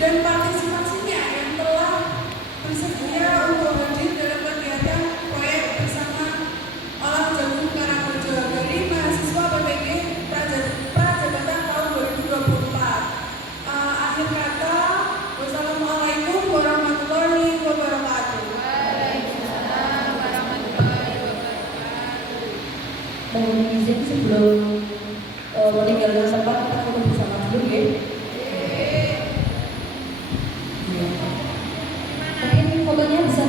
dan partisipasinya yang telah bersedia untuk hadir dalam kegiatan proyek bersama Olah Jagung Karangrejo dari mahasiswa PPG Prajabatan tahun 2024. Akhir kata, wassalamualaikum warahmatullahi wabarakatuh. Waalaikumsalam warahmatullahi wabarakatuh. Mohon izin sebelum meninggalkan tempat kita foto bersama dulu ya. Mungkin fotonya bisa.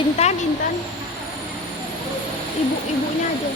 Intan, ibunya aja.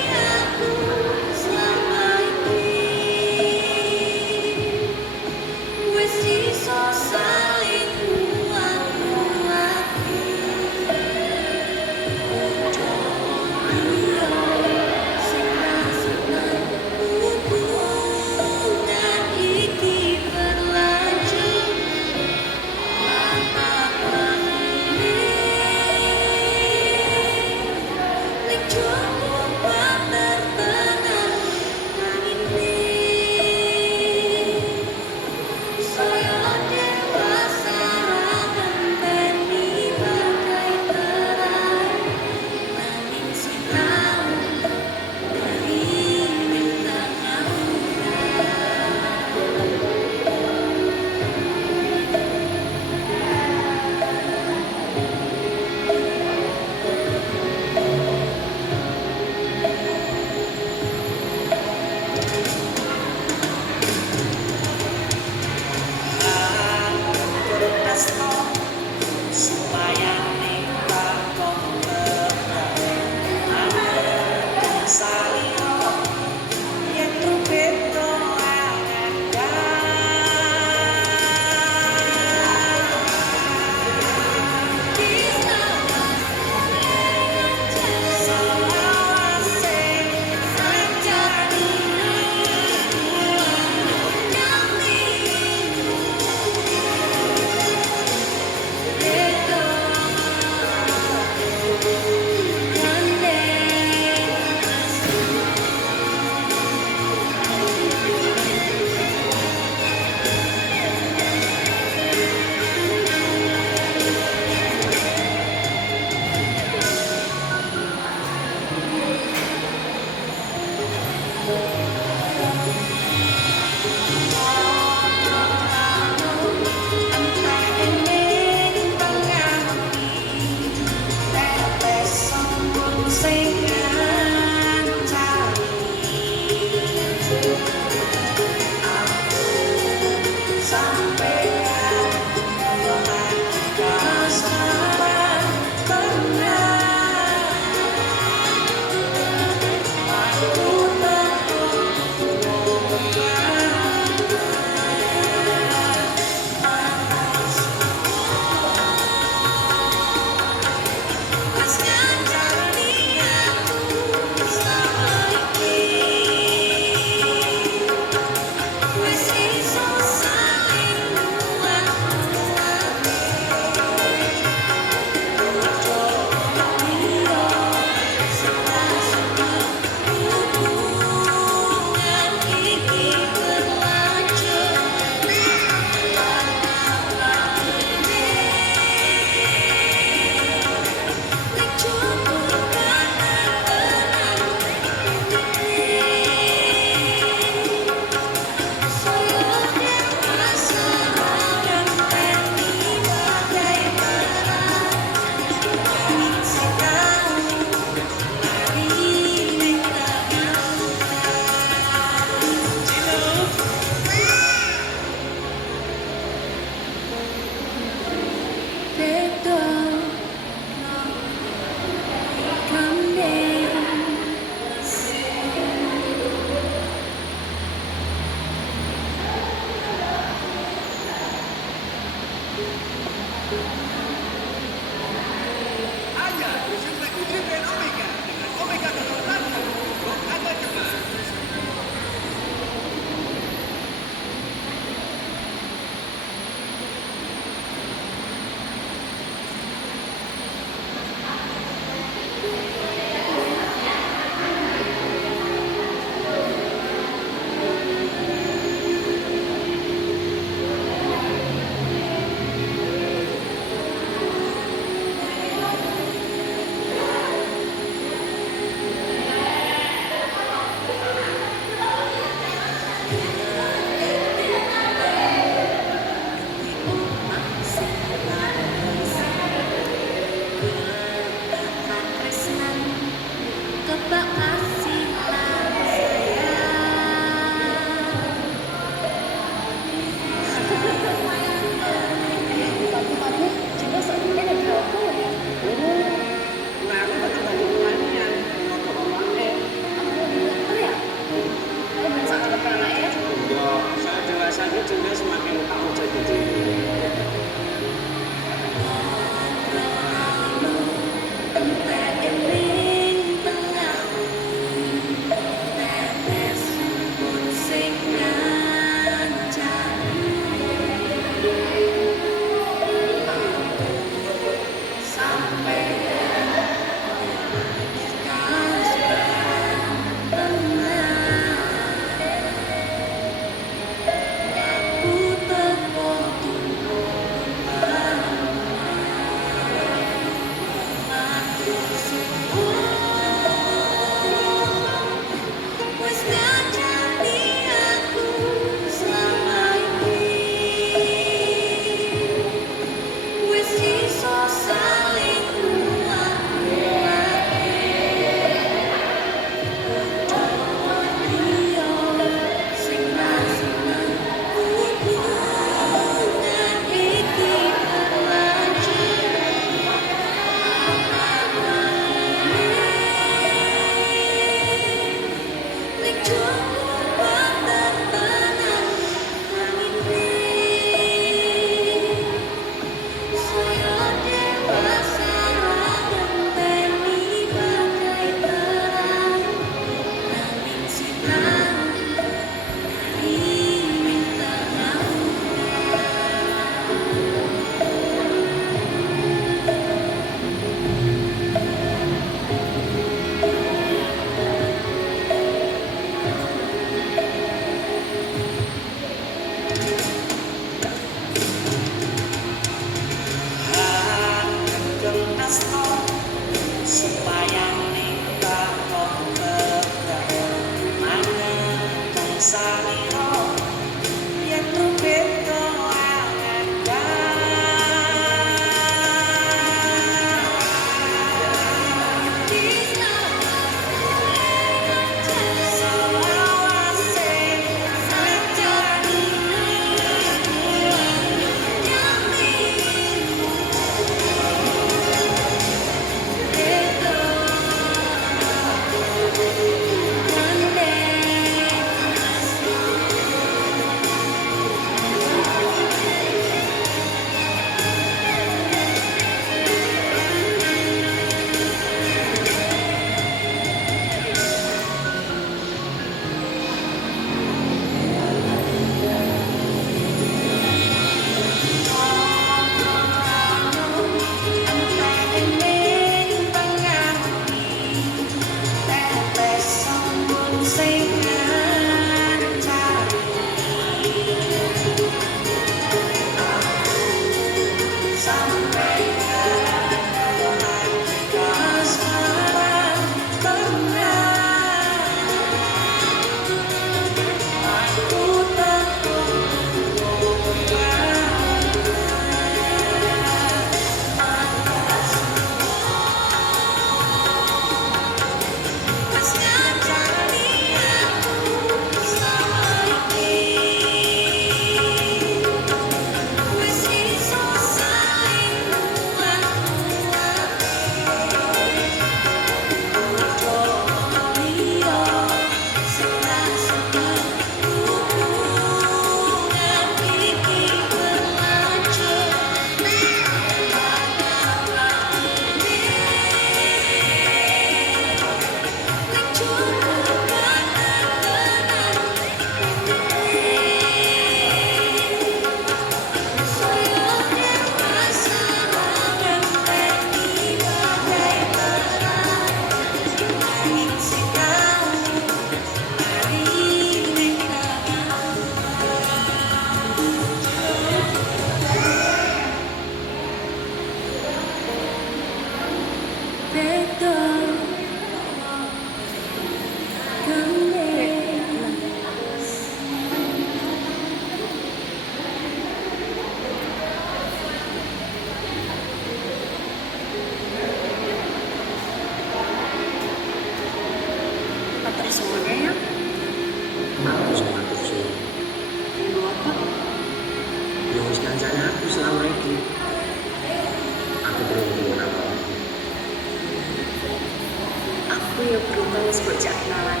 Aku beruntung sebut kenalan.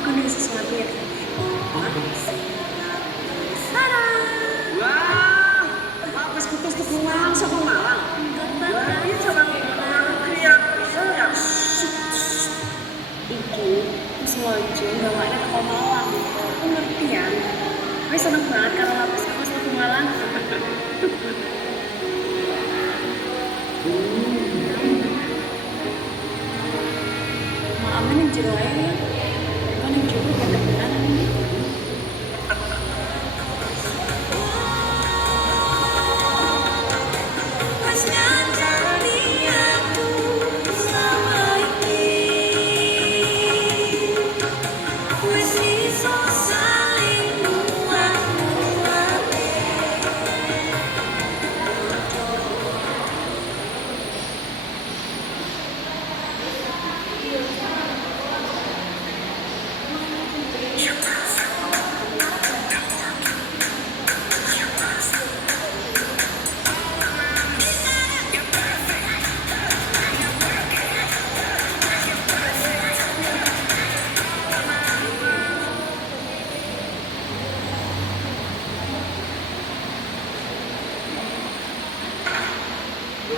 Aku nih sesuatu yang Wah, habis putus tuh langsung ke Malang. Wah, ini coba kriak ya. Iki sengaja gawaknya ke Malang. Aku ngerti ya. Wis seneng banget kalau habis ke Tugu Malang. Maafin yang jero aja ya. Kan yang jero kedengeran ini.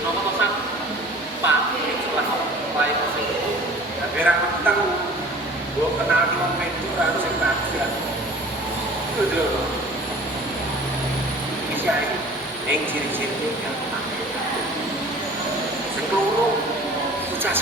Nomor kosak Pak, setelah lain itu daerah petang gue kenal nomor itu harus yang raja itu dulu bisa ini yang ciri-ciri yang pakai seluruh ucap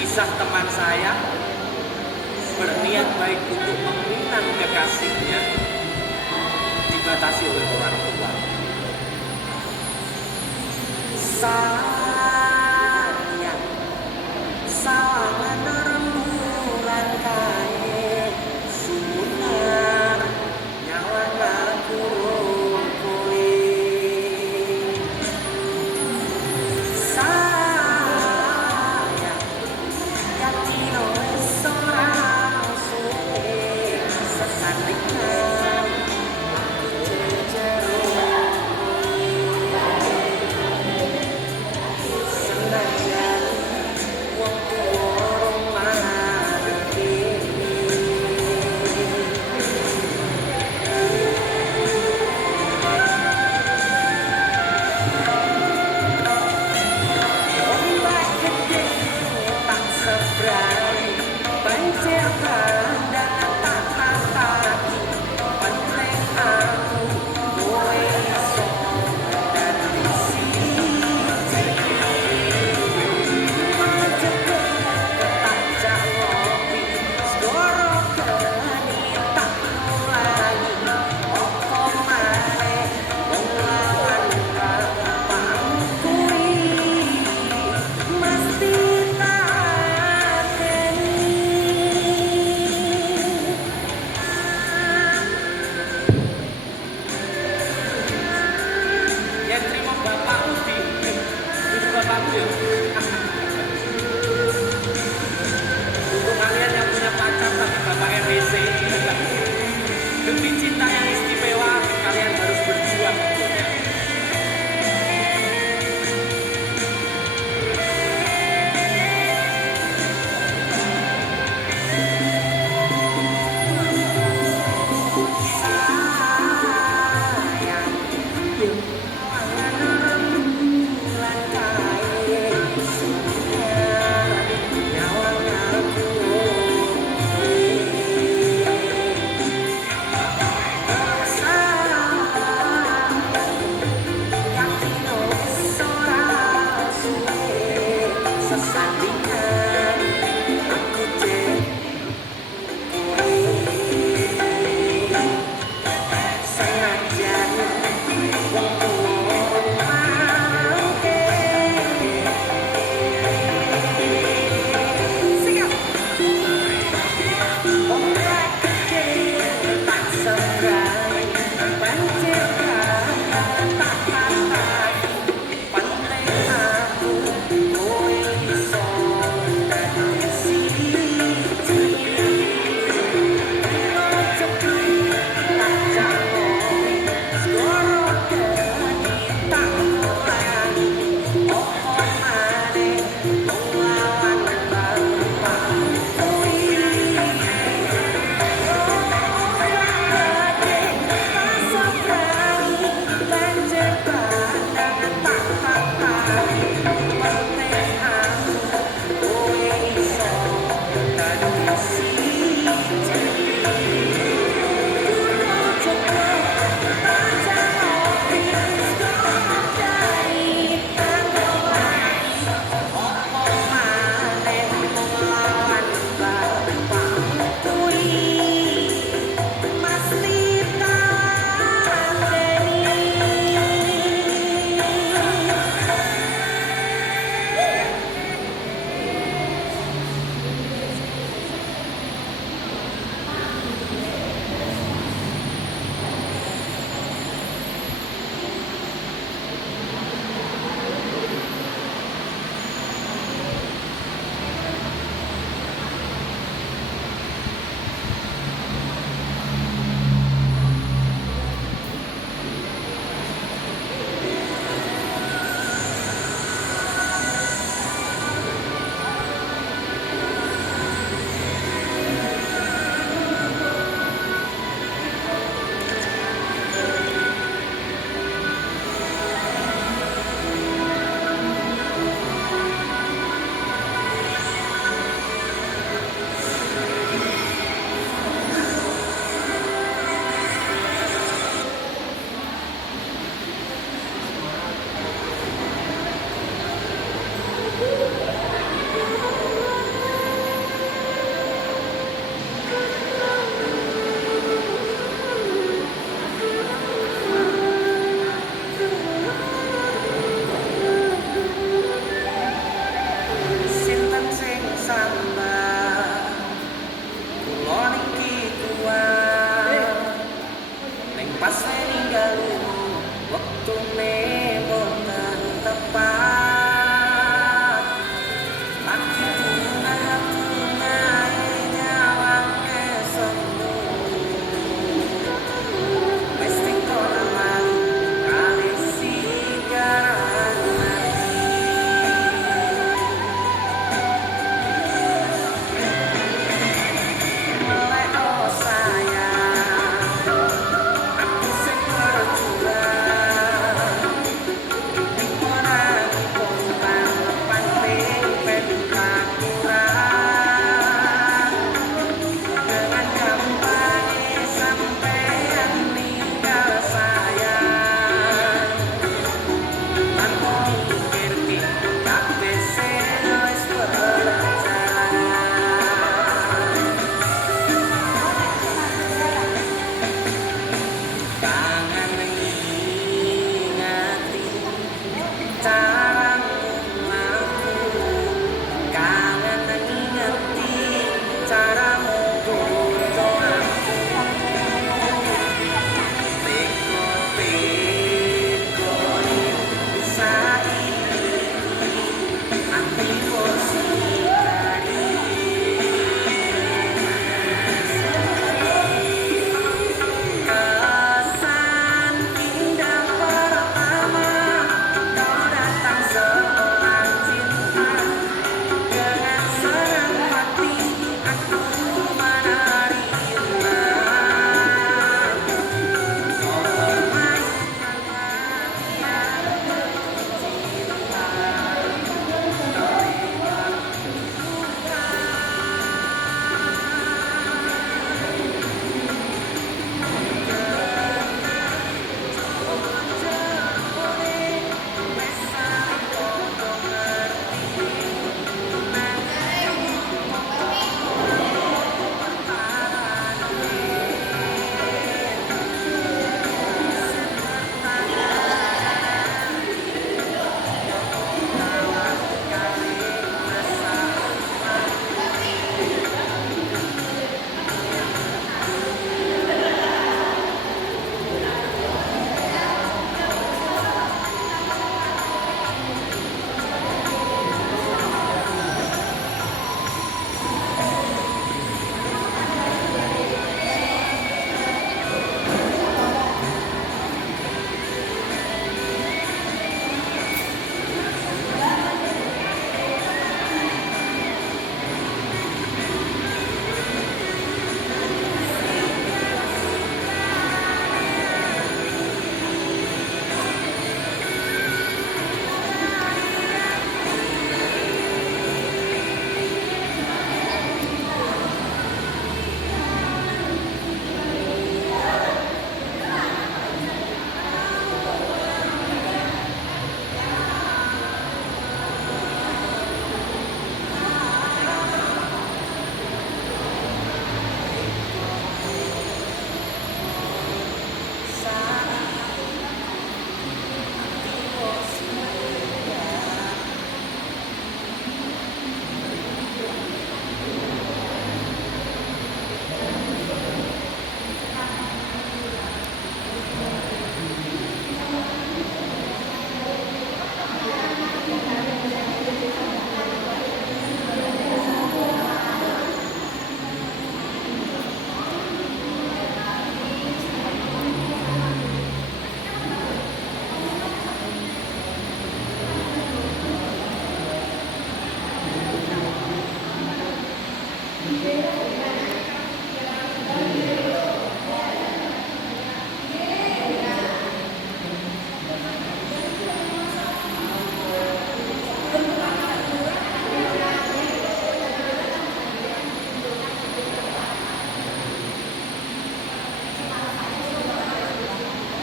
kisah teman saya berniat baik untuk meminang kekasihnya dibatasi oleh orang tua. Sayang, sawangan rembulan kae sunar nyawana kurung kulit. Sayang, yatino seorang suwe sesandingan senajan wong tuwa madhepe. Ombak gede tak seberang banjir bandang tak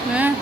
Nah,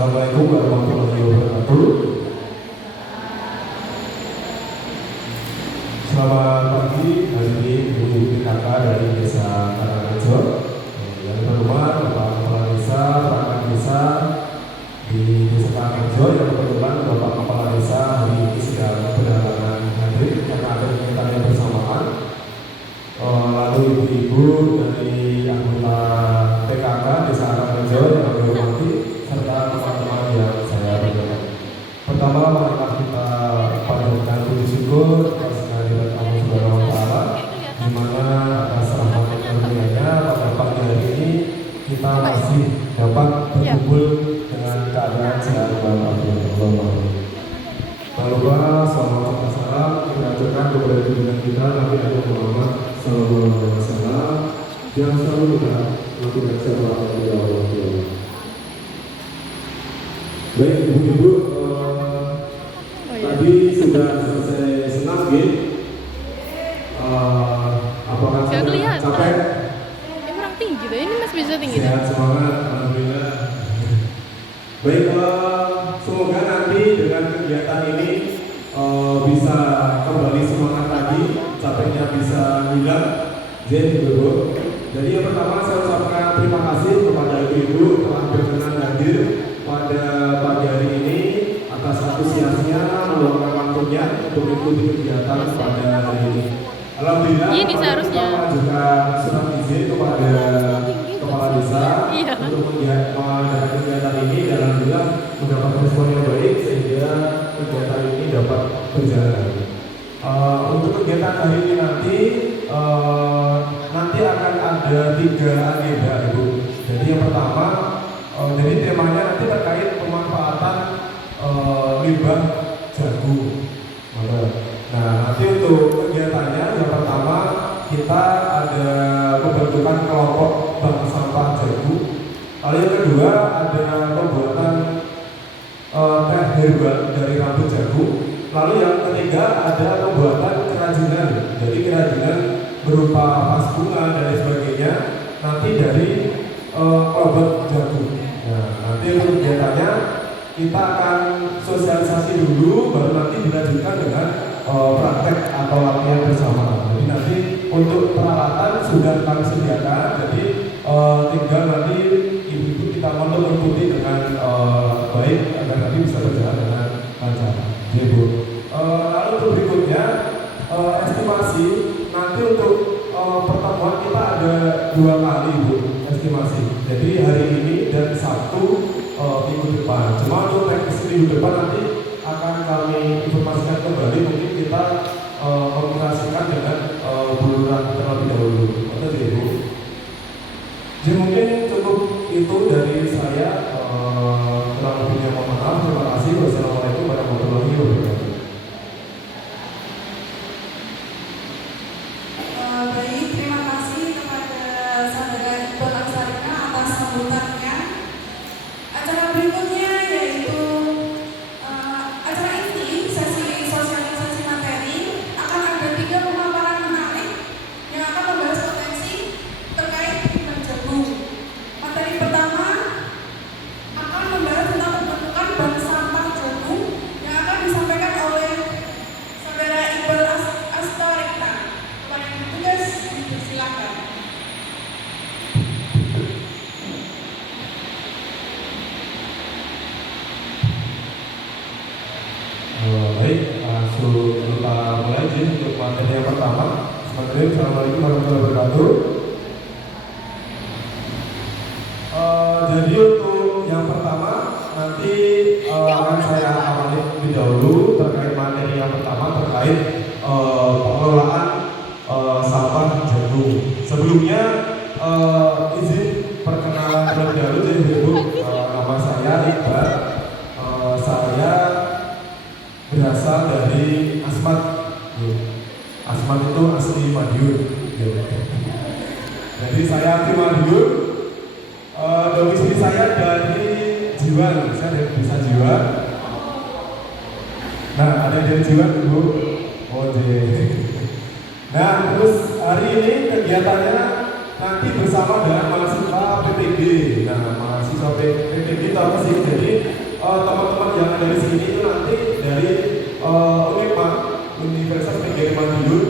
Assalamualaikum warahmatullahi wabarakatuh. Selamat pagi, hari ini Ibu PKK dari Desa Karangrejo, yang berhormat Bapak Kepala Desa, perangkat desa di Desa Karangrejo, yang berhormat Bapak Kepala Desa hari ini sedang berhalangan hadir karena ada kegiatan yang bersamaan. Lalu ibu-ibu dari anggota PKK Desa Karangrejo yang kami hormati, serta teman-teman yang saya banggakan. Pertama, marilah kita panjatkan puji syukur atas kehadiran Allah Subhanahu wa Ta'ala, di mana atas rahmat dan karunia-Nya pada pagi hari ini kita masih dapat berkumpul dengan keadaan sehat walafiat. Tak lupa salawat dan salam kita aturkan kepada junjungan kita Nabi Muhammad SAW yang selalu kita lakukan secara Allah. Baik ibu-ibu, tadi sudah selesai senam gitu. Apakah Gak sudah kelihatan. capek? Kurang tinggi tuh. Ini masih bisa tinggi tuh. Sehat semangat, alhamdulillah. Baik, semoga nanti dengan kegiatan ini bisa kembali semangat lagi, capeknya bisa hilang. Jadi ibu, jadi yang pertama saya ucapkan terima kasih kepada ibu-ibu telah berkenan hadir pada pagi hari ini atas antusiasnya meluangkan waktunya untuk mengikuti kegiatan pada hari ini. Alhamdulillah, Ini seharusnya. kita mengajukan surat izin kepada kepala desa Iya. untuk mengadakan kegiatan ini dan alhamdulillah mendapat respon yang baik sehingga kegiatan ini dapat berjalan. Untuk kegiatan hari ini nanti akan ada 3 agenda ibu. Jadi yang pertama, jadi temanya nanti terkait pemanfaatan limbah jagung. Nah nanti untuk kegiatannya yang pertama kita ada pembentukan kelompok bank sampah jagung. Lalu yang kedua ada pembuatan teh herbal dari rambut jagung. Lalu yang ketiga ada pembuatan kerajinan. Jadi kerajinan berupa vas bunga dan lain sebagainya nanti dari obat jagung. Nah, nanti untuk kegiatannya kita akan sosialisasi dulu, baru nanti dilanjutkan dengan praktek atau latihan bersama. Jadi nanti untuk peralatan sudah kami sediakan. Jadi tinggal nanti ibu-ibu kita mau mengikuti dengan baik agar nanti bisa berjalan dengan lancar. Jadi Bu. Lalu untuk berikutnya estimasi nanti untuk pertemuan kita ada 2 kali Bu estimasi. Jadi hari ini dan Sabtu minggu depan. Cuma untuk teknis minggu depan nanti akan kami informasikan kembali. Mungkin kita komunikasikan dengan buluran terlebih dahulu. Betul Ibu. Jadi mungkin cukup itu dari saya. Kurang lebihnya mohon maaf. Terima kasih. Wassalamualaikum warahmatullahi wabarakatuh. Baik, terima kasih kepada saudara Iqbal Ansarina atas sambutannya. Acara berikutnya yaitu acara inti sesi sosialisasi materi akan ada 3 pemaparan menarik yang akan membahas potensi terkait limbah jagung. Materi pertama akan membahas tentang pembentukan bank sampah jagung yang akan disampaikan oleh saudara Iqbal Astorita. Kepada yang bertugas dipersilakan. Baik, langsung kita mulai untuk materi yang pertama. Assalamualaikum warahmatullahi wabarakatuh. Jadi untuk yang pertama nanti akan saya awali lebih dahulu terkait materi yang pertama terkait pengelolaan sampah jagung. Sebelumnya izin perkenalan terlebih dahulu. Jadi Ibu, nama saya Iqbal. Saya berasal dari Asmat. Asmat itu asli Madiun. Jadi saya asli Madiun. Domisili saya dari Jiwan. Saya dari desa Jiwan. Nah, ada dari Jiwan Ibu. Oh, nah, terus hari ini kegiatannya nanti bersama dengan mahasiswa PTG. Nah, mahasiswa PTG tahu sih, jadi teman-teman yang dari sini itu nanti dari UNIPA, Universitas PGRI Madiun,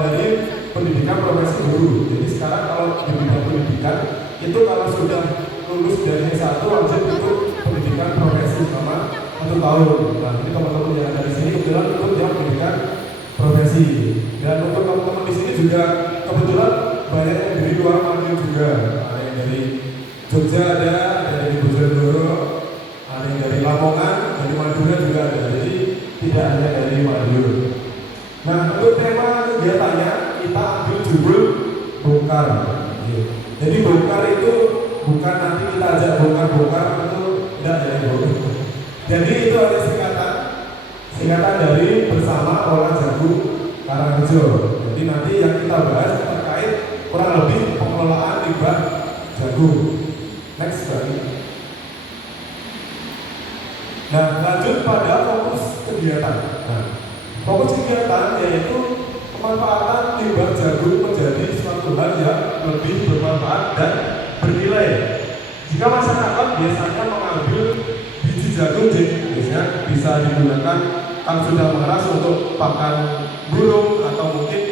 dari pendidikan profesi guru. Jadi sekarang kalau di bidang pendidikan itu kalau sudah lulus dari S1 wajib ikut pendidikan profesi selama 1 tahun. Nah, ini teman-teman yang dari sini kebetulan ikut yang pendidikan profesi. Dan untuk teman-teman di sini juga kebetulan banyak yang dari luar Madiun juga. Ada yang dari Jogja, ada dari Bojonegoro, ada yang dari Lamongan, dari Madura juga ada. Jadi tidak hanya dari Madiun. Nah, untuk tema kegiatannya kita ambil judul bongkar. Jadi bongkar itu bukan nanti kita ajak bongkar-bongkar itu tidak ya Bu. Jadi itu ada singkatan dari Bersama Olah Jagung Karangrejo. Jadi nanti yang kita bahas terkait kurang lebih pengelolaan limbah jagung. Next lagi. Nah, lanjut pada fokus kegiatan. Nah, fokus kegiatan yaitu pemanfaatan limbah jagung menjadi suatu hal yang lebih bermanfaat dan bernilai. Jika masyarakat biasanya mengambil biji jagung, biasanya bisa digunakan kalau sudah mengeras untuk pakan burung atau mungkin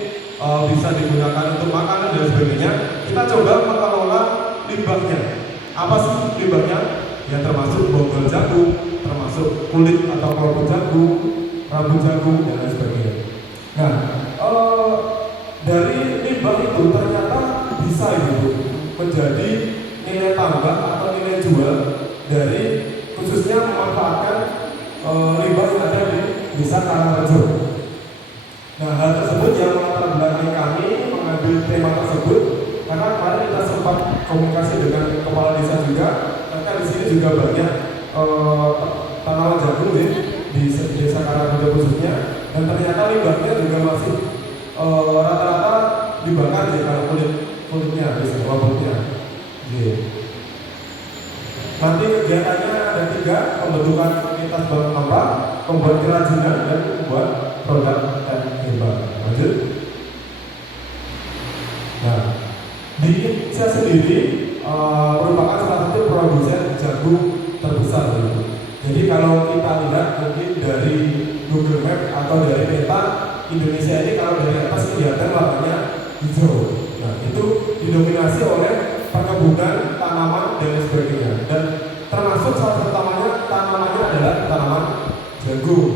bisa digunakan untuk makanan dan sebagainya. Kita coba mengelola limbahnya. Apa sih limbahnya? Ya termasuk bonggol jagung, termasuk kulit atau kelompok jagung, rambut jagung dan lain sebagainya. Nah, dari limbah itu ternyata bisa itu menjadi nilai tambah atau nilai jual dari khususnya memanfaatkan limbah yang ada di Desa Karangrejo. Nah, hal tersebut yang melatar belakangi kami mengambil tema tersebut karena kemarin kita sempat komunikasi dengan kepala desa juga. Maka di sini juga banyak tanaman jagung di Desa Karangrejo khususnya, dan ternyata limbahnya juga masih rata-rata dibakar ya kalau kulitnya, biasanya kelompoknya. Nanti kegiatannya ada 3, pembentukan komunitas bank sampah, pembuat kerajinan, dan membuat produk dan limbah. Lanjut. Nah, di Indonesia sendiri merupakan salah satu produsen jagung terbesar. Jadi kalau kita lihat mungkin dari Google Map atau dari peta Indonesia ini, kalau dari atas kelihatan warnanya hijau. Nah, itu didominasi oleh perkebunan, tanaman dan sebagainya. Dan termasuk salah satu tanamannya adalah tanaman jagung.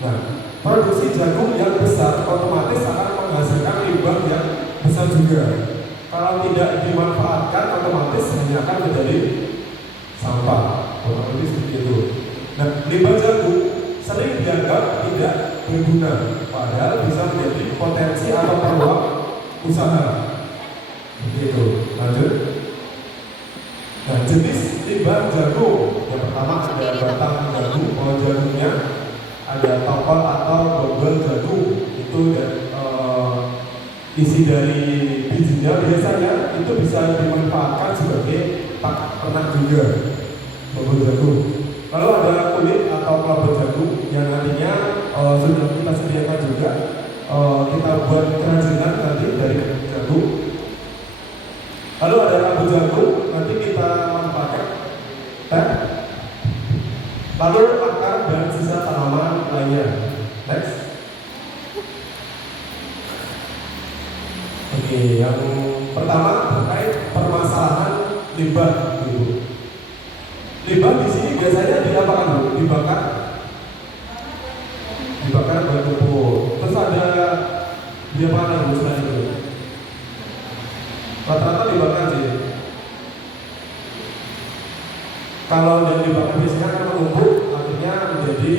Nah, produksi jagung yang besar otomatis akan menghasilkan limbah yang besar juga. Kalau tidak dimanfaatkan otomatis hanya akan menjadi sampah. Otomatis seperti itu. Nah, limbah jagung sering dianggap tidak berguna, padahal bisa menjadi potensi atau peluang usaha. Begitu. Lanjut. Nah, jenis limbah jagung yang pertama ada batang jagung, pohon jagungnya, ada topal atau bonggol jagung. Itu isi dari bijinya biasanya itu bisa dimanfaatkan sebagai ternak juga, bonggol jagung. Lalu ada kulit atau kelompok jagung yang nantinya sudah kita sediakan juga, kita buat kerajinan nanti dari jagung. Lalu ada rambut jagung, nanti kita manfaatkan teh. Lalu akar dan sisa tanaman lainnya. Next. Oke, yang pertama terkait permasalahan limbah. Limbah di sini biasanya diapakan Bu? Dibakar bahan pupuk. Terus ada diapakan Bu selain itu? Rata-rata dibakar sih. Kalau yang dibakar biasanya kan menumpuk, akhirnya menjadi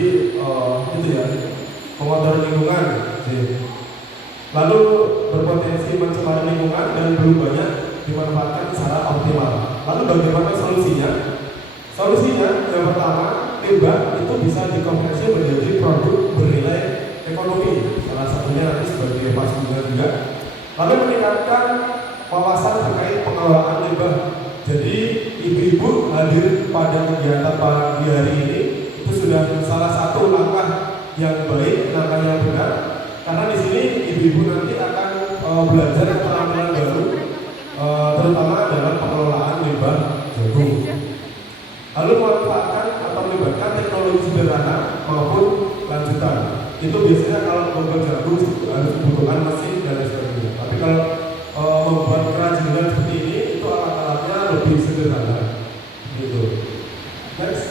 itu ya, pengotor lingkungan sih. Lalu berpotensi mencemari lingkungan dan belum banyak dimanfaatkan secara optimal. Lalu bagaimana solusinya? Solusinya yang pertama, limbah itu bisa dikonversi menjadi produk bernilai ekonomi. Salah satunya nanti sebagai pasukan juga. Lalu meningkatkan wawasan terkait pengelolaan limbah. Jadi ibu-ibu hadir pada kegiatan pagi hari ini itu sudah salah satu langkah yang baik, langkah yang benar. Karena di sini ibu-ibu nanti akan belajar keterampilan baru, terutama dalam pengelolaan limbah jagung. Lalu memanfaatkan atau melibatkan teknologi sederhana maupun lanjutan. Itu biasanya kalau membuat jagung harus membutuhkan mesin dan lain sebagainya. Tapi kalau membuat kerajinan seperti ini itu alat-alatnya lebih sederhana. Gitu. Next.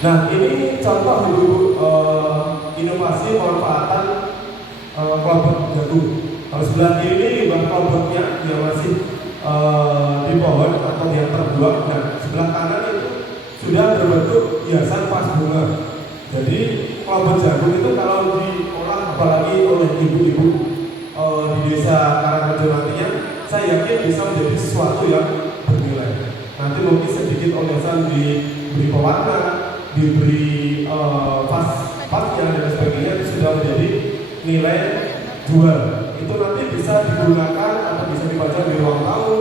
Nah ini contoh dulu inovasi pemanfaatan kelompok jagung. Kalau sebelah kiri ini limbah kelompoknya yang masih di pohon atau yang terbuang. Nah sebelah kanan itu sudah berbentuk hiasan vas bunga. Jadi kelompok jagung itu kalau diolah apalagi oleh ibu-ibu di desa Karangrejo nantinya, saya yakin bisa menjadi sesuatu yang bernilai. Nanti mungkin sedikit olesan diberi pewarna, diberi pasnya dan sebagainya, itu sudah menjadi nilai jual. Itu nanti bisa digunakan atau bisa dipajang di ruang tamu,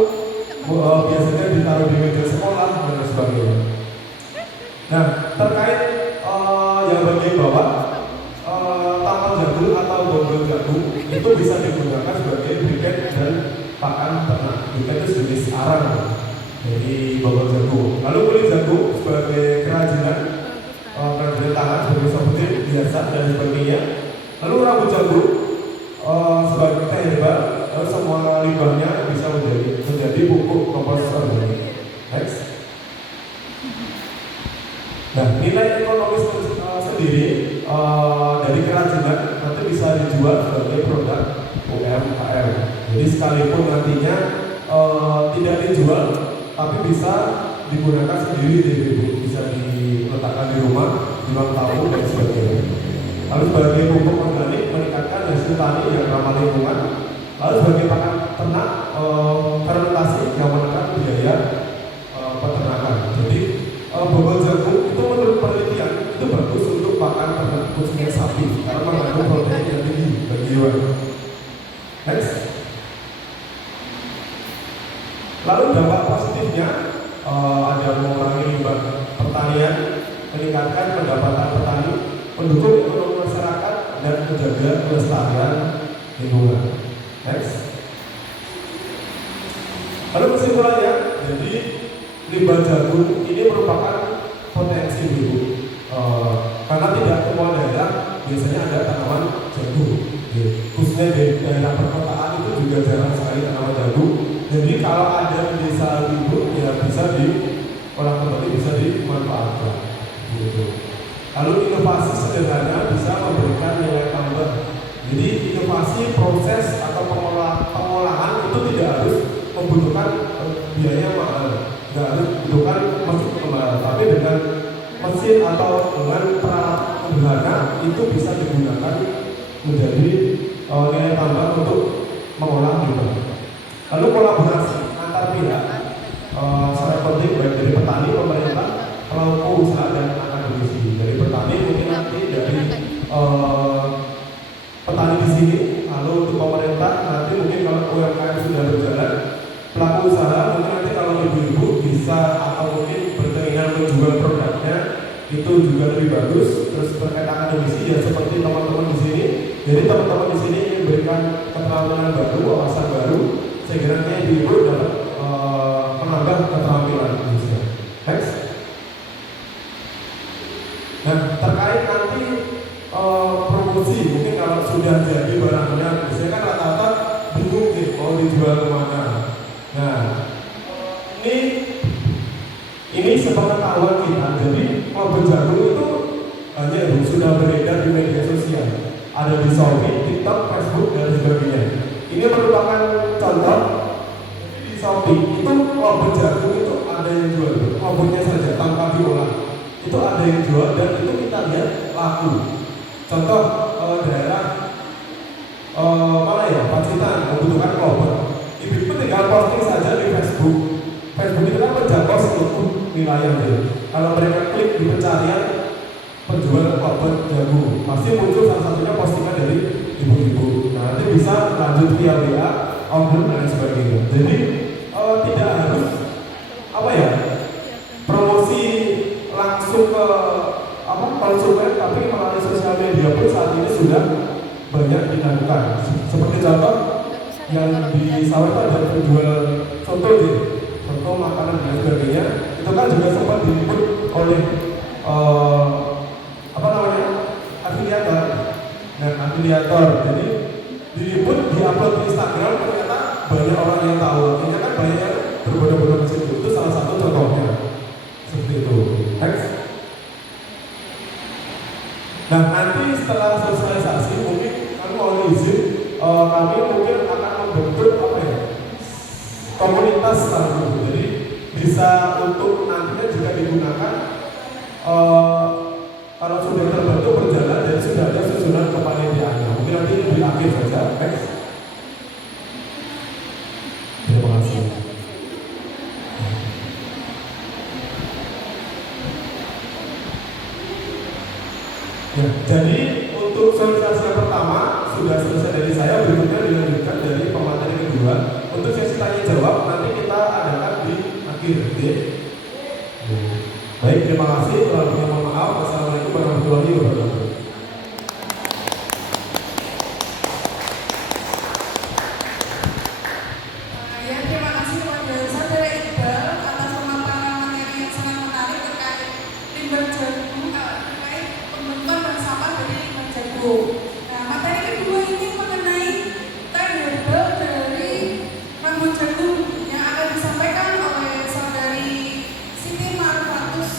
biasanya ditaruh di meja sekolah dan sebagainya. Nah terkait yang bagian bawah, tampal jagung atau bonggol jagung itu bisa digunakan sebagai briket dan pakan ternak. Briket itu jenis arang dari bonggol jagung. Lalu kulit jagung sebagai kerajinan tangan sebagai souvenir biasa dan sebagainya. Lalu rambut jagung sebagai teh herbal, lalu semua limbahnya bisa menjadi pupuk kompos organik. Next. Nah, nilai ekonomis sendiri dari kerajinan nanti bisa dijual sebagai produk UMKM. Jadi sekalipun nantinya tidak dijual, tapi bisa digunakan sendiri, bisa diletakkan di rumah, di ruang tamu dan sebagainya. Lalu sebagai pupuk organik meningkatkan hasil tani yang ramah lingkungan. Lalu sebagai pakan ternak fermentasi yang menekan biaya peternakan. Jadi bonggol jagung itu menurut penelitian itu bagus untuk pakan ternak khususnya sapi karena mengandung protein yang tinggi bagi hewan. Next. Lalu dampak positifnya ada mengurangi limbah pertanian, meningkatkan pendapatan petani, mendukung ekonomi masyarakat dan menjaga kelestarian lingkungan. Next. Lalu kesimpulannya, jadi limbah jagung ini merupakan potensi dulu karena tidak semua daerah biasanya ada tanaman jagung. Khususnya di daerah perkotaan itu juga jarang sekali tanaman jagung. Jadi kalau ada di desa itu ya bisa diolah kembali, bisa dimanfaatkan. Gitu. Lalu inovasi sederhana bisa memberikan nilai tambah. Jadi inovasi proses atau pengolahan itu tidak harus membutuhkan biaya mahal. Tidak harus membutuhkan mesin kembali, tapi dengan mesin atau dengan peralatan sederhana itu bisa digunakan menjadi nilai tambah untuk mengolah limbah. Lalu kolaborasi antar pihak sangat penting baik dari petani, pemerintah, pelaku usaha dan akademisi. Dari petani mungkin nanti dari petani di sini, lalu untuk pemerintah nanti mungkin kalau UMKM sudah berjalan, pelaku usaha mungkin nanti kalau ibu-ibu bisa atau mungkin berkeinginan menjual produknya itu juga lebih bagus. Terus terkait akademisi ya seperti teman-teman di sini. Jadi teman-teman di sini ingin memberikan keterampilan baru, wawasan baru, sehingga nanti ibu-ibu dapat menambah keterampilan. Next. Nah terkait nanti promosi, mungkin kalau sudah jadi barangnya, biasanya kan rata-rata bingung nih mau dijual kemana. Nah ini sepengetahuan kita. Jadi kelompok jagung itu hanya sudah beredar di media sosial, ada di Shopee, TikTok, Facebook dan sebagainya. Ini merupakan contoh. Di Shopee itu kelompok jagung itu ada yang jual, kelompoknya saja tanpa diolah itu ada yang jual dan itu kita lihat laku. Contoh daerah mana ya, Pacitan membutuhkan kelompok. Ibu-ibu tinggal posting saja di Facebook. Facebook itu kan menjangkau seluruh wilayah dia. Kalau mereka klik di pencarian penjual kelompok jagung, pasti muncul salah satunya postingan dari ibu-ibu. Nah nanti bisa lanjut via WA, order dan sebagainya. Jadi tidak harus promosi langsung ke konsumen, tapi melalui sosial media pun saat ini sudah banyak dilakukan. Seperti contoh yang di sawah itu ada penjual soto contoh makanan dan sebagainya, itu kan juga sempat diliput oleh apa namanya, afiliator. Nah, afiliator, jadi diliput, diupload di Instagram, ternyata banyak orang yang tahu, akhirnya kan banyak yang berbondong-bondong ke situ. Itu salah satu contohnya, seperti itu. Next. Nah, nanti setelah sosialisasi mungkin kami mau izin, kami mungkin akan membentuk apa ya, komunitas gitu. Jadi bisa untuk nantinya juga digunakan kalau sudah terbentuk berjalan, jadi sudah ada susunan kepanitiaannya. Mungkin nanti di akhir saja. Next. Terima kasih. Ya, jadi untuk sosialisasi yang pertama sudah selesai dari saya, berikutnya dilanjutkan dari pemateri kedua. Untuk sesi tanya jawab nanti kita adakan di akhir. Baik, terima kasih. Kurang mohon maaf. Wassalamualaikum warahmatullahi wabarakatuh. Ya, terima kasih kepada Saudara Iqbal atas pemaparan materi yang sangat menarik terkait limbah jagung, terkait pembentukan bank sampah dari limbah jagung. Nah, materi kedua ini mengenai teh herbal dari rambut jagung yang akan disampaikan oleh Saudari Siti Marfatus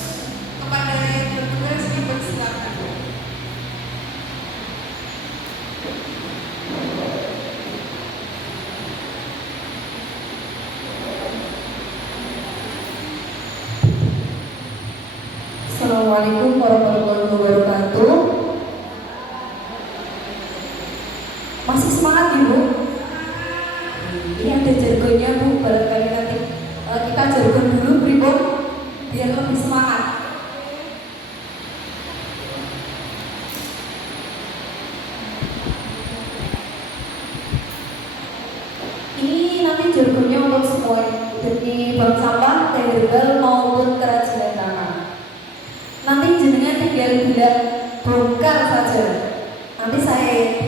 kepada yang bertugas di bersilakan. Assalamualaikum warahmatullahi wabarakatuh. Masih semangat ibu? Ini ada jargonnya bu, barangkali nanti kita jargon dulu Bribon biar lebih semangat. Ini nanti jargonnya untuk semua dari bank sampah, teh herbal maupun kerajinan tangan. Nanti jenengan tinggal bilang bongkar saja. Nanti saya yang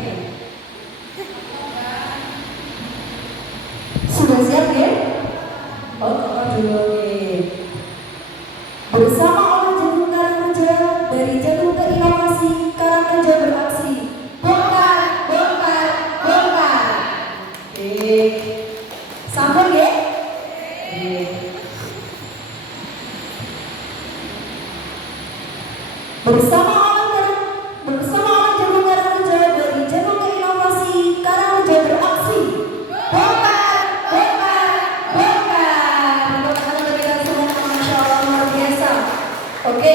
sudah siap ya? Oh, dulu nih. Bersama orang jagung Karangreja, dari jagung ke inovasi, Karangreja beraksi. Bongkar, bongkar, bongkar. Oke. Sambung ya? Oke. Bersama orang jagung Karangreja, dari jagung ke inovasi, Karangreja beraksi. Bongkar, bongkar, bongkar. Tepuk tangan untuk kita semua, Masya Allah, luar biasa. Oke,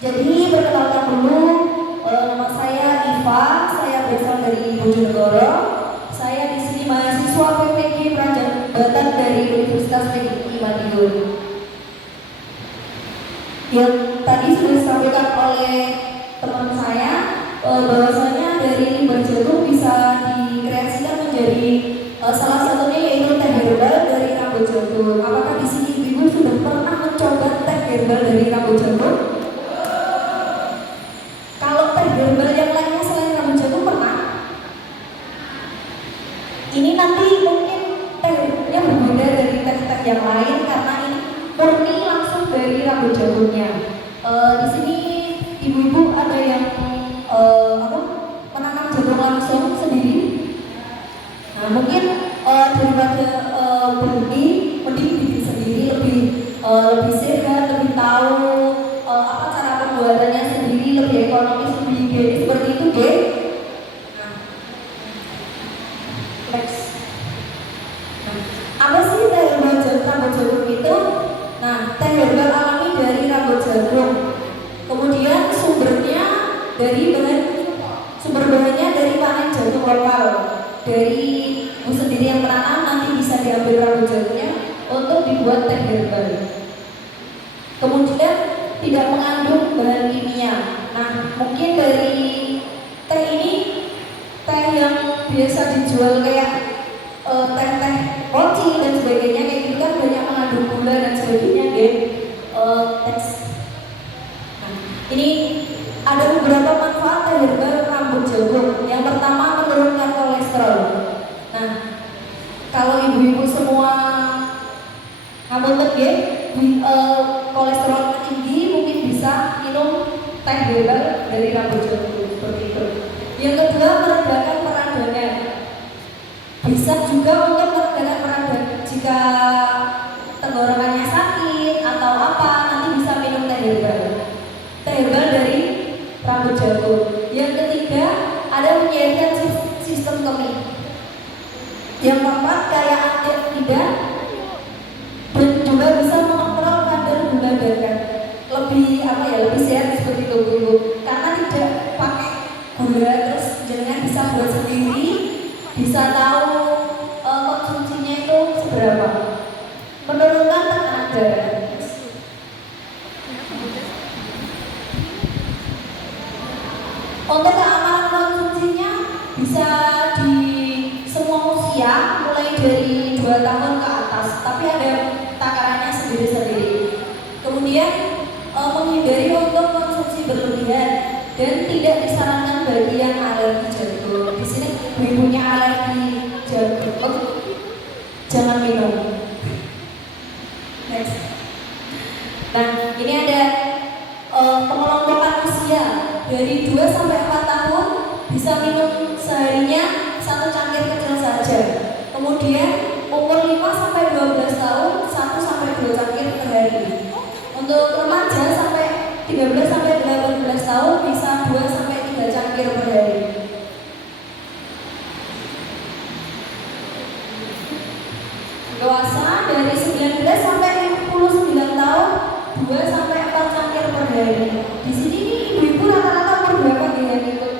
jadi perkenalkan dulu, nama saya Iva, saya berasal dari Bojonegoro. Saya di sini mahasiswa PPG Prajabatan dari Universitas PGRI Madiun. Yang tadi sudah disampaikan oleh teman saya bahwasanya dari limbah jagung bisa dikreasikan menjadi salah satunya yaitu teh herbal dari rambut jagung. Apakah di sini ibu sudah pernah mencoba teh herbal dari rambut jagung? Kalau teh herbal yang lainnya selain rambut jagung pernah? Ini nanti mungkin teh herbalnya berbeda dari teh-teh yang lain karena ini murni langsung dari rambut jagungnya. Di sini ibu-ibu ada yang menanam jagung langsung sendiri. Nah, mungkin daripada beli, mending bikin sendiri lebih sehat, lebih tahu apa cara pembuatannya sendiri, lebih ekonomis, lebih higienis seperti itu, deh. Nah, next. Apa sih teh herbal rambut jagung itu? Nah, teh herbal alami dari rambut jagung. Kemudian sumber bahannya dari panen jagung lokal. Dari ibu sendiri yang menanam nanti bisa diambil rambut jagungnya untuk dibuat teh herbal. Kemudian tidak mengandung bahan kimia. Nah, mungkin dari teh ini, teh yang biasa dijual kayak teh-teh mochi dan sebagainya kayak gitu kan banyak mengandung gula dan sebagainya, deh. Nah, ini ada beberapa manfaat teh herbal rambut jagung. Yang pertama, menurunkan kolesterol. Nah, kalau ibu-ibu semua Ngapunten nggih, kolesterol tinggi mungkin bisa minum teh herbal dari rambut jagung seperti itu. Yang kedua, meredakan peradangan. Bisa juga untuk meredakan peradangan jika tenggorokannya sakit atau apa, nanti bisa minum teh herbal. Teh herbal dari rambut jagung. Yang ketiga, ada menyehatkan sistem kemih. Yang keempat, kaya antioksida dan juga bisa mengontrol kadar gula darah. Lebih lebih sehat seperti itu Bu. Karena tidak pakai gula, terus jangan bisa buat sendiri, bisa tahu konsumsinya itu seberapa. Menurunkan tekanan darah. Untuk keamanan konsumsinya bisa di semua usia, mulai dari 2 tahun ke atas, tapi ada takarannya sendiri-sendiri. Kemudian menghindari untuk konsumsi berlebihan dan tidak disarankan bagi yang alergi jagung. Di sini ibunya alergi jagung, jangan minum. Next. Nah, ini ada pengelompokan usia dari 2 sampai 4 tahun bisa minum seharinya 1 cangkir kecil saja. Kemudian umur 5 sampai 12 tahun 1 sampai 2 cangkir per hari. Untuk remaja sampai 13 sampai 18 tahun bisa 2 sampai 3 cangkir per hari. Dewasa dari 19 sampai 59 tahun 2 sampai 4 cangkir per hari. Di sini nih ibu-ibu rata-rata umur berapa yang ikut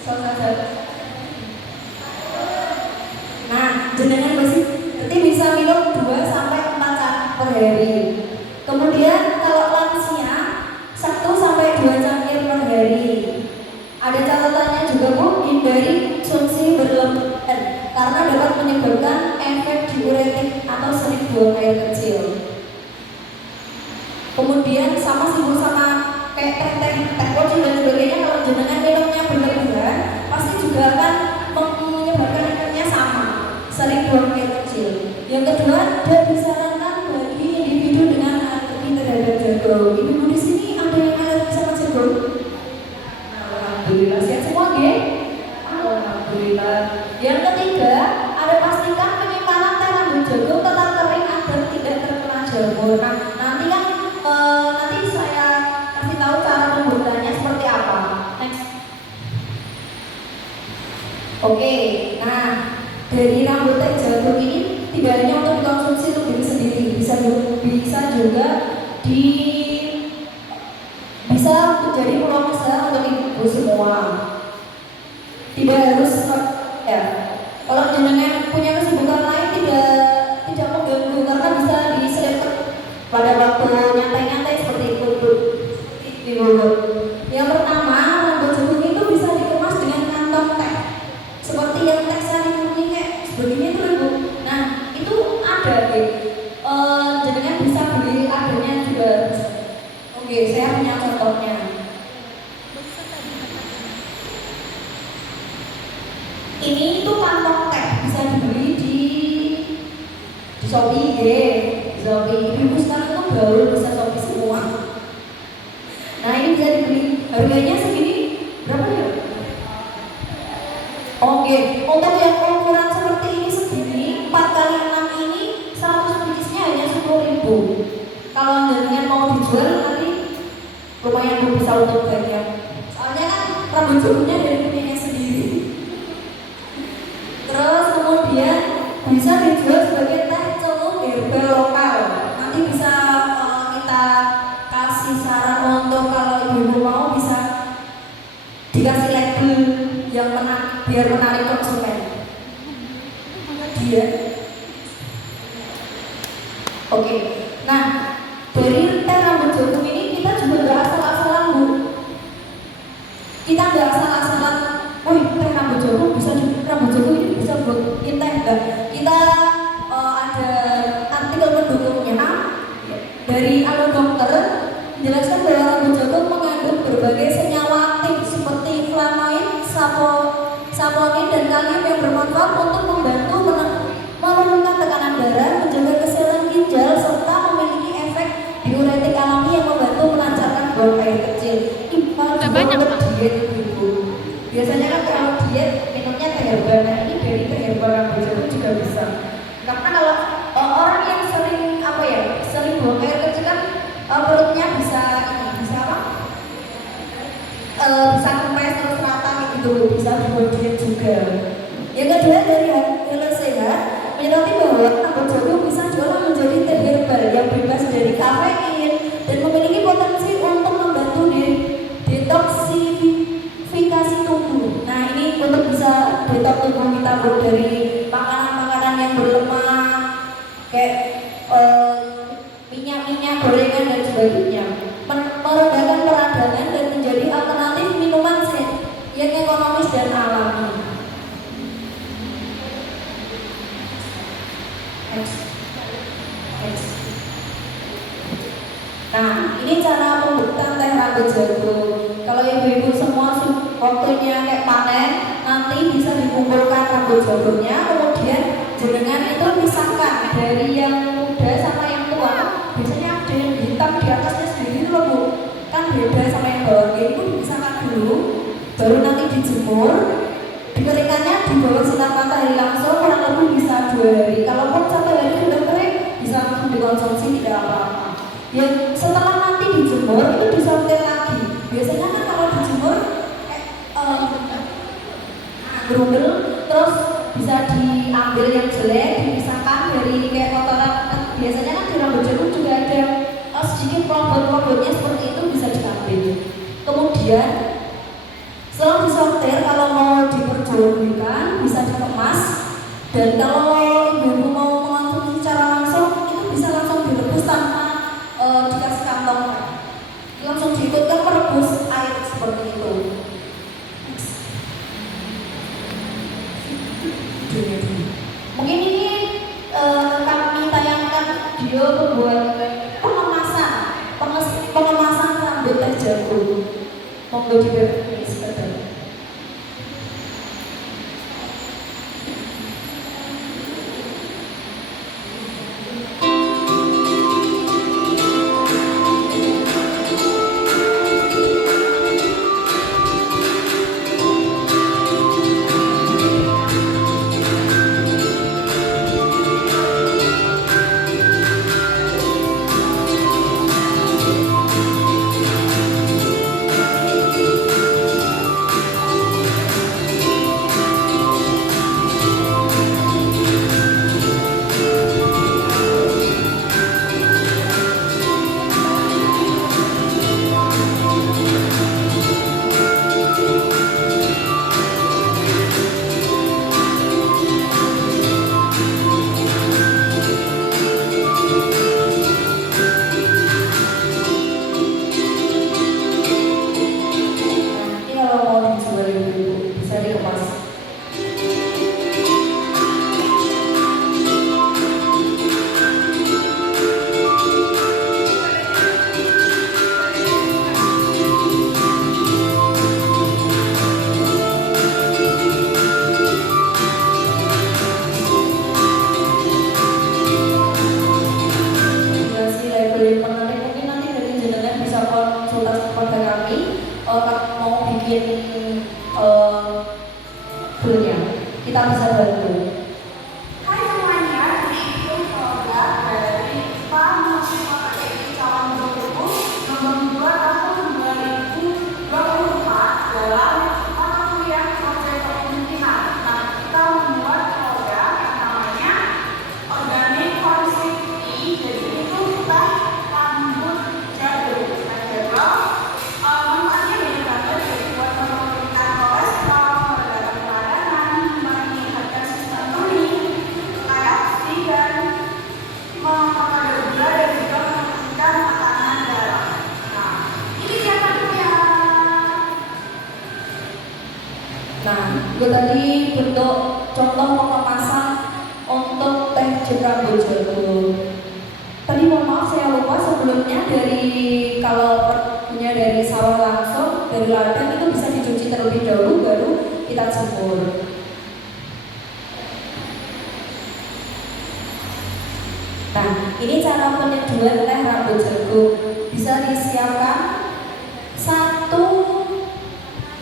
saudara? Nah, jenengan berarti bisa minum 2 sampai 4 cangkir per hari. Kemudian kalau lansia 1 sampai 2 cangkir per hari. Ada catatannya juga Bu, hindari konsumsi berlebihan karena dapat menyebabkan efek diuretik atau sering buang air kecil. Kemudian sama sih Bu, sama kayak teh kopi dan sebagainya, kalau jenengan minumnya berlebihan pasti juga akan menyebabkan efeknya sama, sering buang air kecil. Yang kedua, tidak disarankan bagi individu dengan alergi terhadap jagung. Ibu di sini ada yang alergi sama jagung? Alhamdulillah sehat semua nggih? Alhamdulillah. Yang ketiga, ada pastikan penyimpanan teh rambut jagung tetap kering agar tidak terkena jamur. Nah, nanti kan nanti saya kasih tahu cara pembuatannya seperti apa. Next. Oke, nah dari rambut teh jagung ini tidak hanya untuk dikonsumsi untuk diri sendiri, bisa juga bisa menjadi peluang usaha untuk ibu semua. Tidak harus ya. Kalau jenengan punya kesibukan lain tidak mengganggu karena bisa diselipkan pada waktu nyantai-nyantai seperti itu. Yang pertama, rambut jagung itu bisa dikemas dengan kantong teh seperti yang teh sari murni kayak sebegini itu Bu. Nah itu ada jenengan bisa beli adanya juga. Oke, saya punya contohnya. Ini itu kantong teh bisa dibeli di Shopee di Shopee. Ibu sekarang tuh gaul bisa Shopee semua. Nah ini bisa dibeli, harganya segini berapa ya? Oke, untuk yang ukuran seperti ini segini 4x6 ini 100 piecesnya hanya 10.000. Kalau jenengan mau dijual nanti lumayan Bu, bisa untuk banyak. Soalnya kan rambut jagungnya dari punyanya sendiri. Terus kemudian bisa dijual sebagai teh celup herbal lokal. Nanti bisa kita kasih saran untuk kalau ibu mau bisa dikasih label yang biar menarik konsumen. Dia. Oke. Nah, dari teh rambut jagung ini kita juga nggak asal-asalan Bu. Kita nggak asal-asalan. Teh rambut jagung ini bisa buat kita enggak. Kita ada artikel pendukungnya dari alur dokter menjelaskan bahwa rambut jagung mengandung berbagai senyawa aktif seperti flavonoid, saponin dan kalium yang bermanfaat untuk membantu menurunkan tekanan darah, menjaga kesehatan ginjal serta Biasanya kan kalau diet minumnya teh herbal, nah ini dari teh herbal rambut jagung juga bisa. Karena kalau orang yang sering apa ya, sering buang air kecil kan perutnya bisa apa? Bisa kempes terus rata gitu, bisa dibuat diet juga. Yang kedua dari Hello Sehat menyadari bahwa rambut jagung bisa diolah menjadi teh herbal yang bebas dari kafein dan memiliki potensi untuk membantu detoksifikasi tubuh. Nah ini untuk bisa detox tubuh kita dari makanan-makanan yang berlemak kayak minyak-minyak gorengan dan sebagainya, meredakan peradangan dan menjadi alternatif minuman yang ekonomis dan alami. Nah, ini cara pembuatan teh rambut jagung. Kalau ibu-ibu semua waktunya kayak panen, nanti bisa dikumpulkan rambut jagungnya, kemudian jenengan itu pisahkan dari yang muda sama yang tua. Biasanya ada yang hitam di atasnya sendiri itu loh Bu. Kan beda sama yang bawah. Jadi itu dipisahkan dulu, baru nanti dijemur. Dikeringkannya di bawah sinar matahari langsung kurang lebih bisa 2 hari. Kalaupun 1 hari sudah kering, bisa langsung dikonsumsi, tidak apa-apa. Ya setelah nanti dijemur itu disortir lagi. Biasanya kan kalau dijemur gerundel, terus bisa diambil yang jelek, dipisahkan dari kayak kotoran. Biasanya kan di rambut jagung juga ada sedikit kelobot-kelobotnya seperti itu, bisa diambil. Kemudian setelah disortir, kalau mau diperjualbelikan bisa dikemas, dan kalau ibu mau mengonsumsi secara langsung itu bisa langsung direbus tanpa dikasih kantong, langsung diikutkan merebus air seperti itu. Mungkin ini kami tayangkan video pengemasan rambut teh jagung. Monggo diberitahu sebentar. Kita bisa bantu. Hai semuanya, itu program dari Pak Musim Kota Dki Calon Gubernur nomor 2 tahun 2024 dalam mata kuliah proses kepemimpinan. Nah, kita membuat program yang namanya Organic Connectivity. Jadi itu kita rambut jagung. Nah, jagung manfaatnya banyak banget, jadi buat menurunkan kolesterol, meredakan peradangan, meningkatkan sistem imun, reaksi dan memperbaiki gula dan juga menurunkan tekanan darah. Nah, ini dia tadinya. Nah, itu tadi bentuk contoh pengemasan untuk teh rambut jagung. Tadi mohon maaf saya lupa sebelumnya, dari kalau punya dari sawah langsung dari ladang itu bisa dicuci terlebih dahulu baru kita jemur. Nah, ini cara penyeduhan teh rambut jagung. Bisa disiapkan satu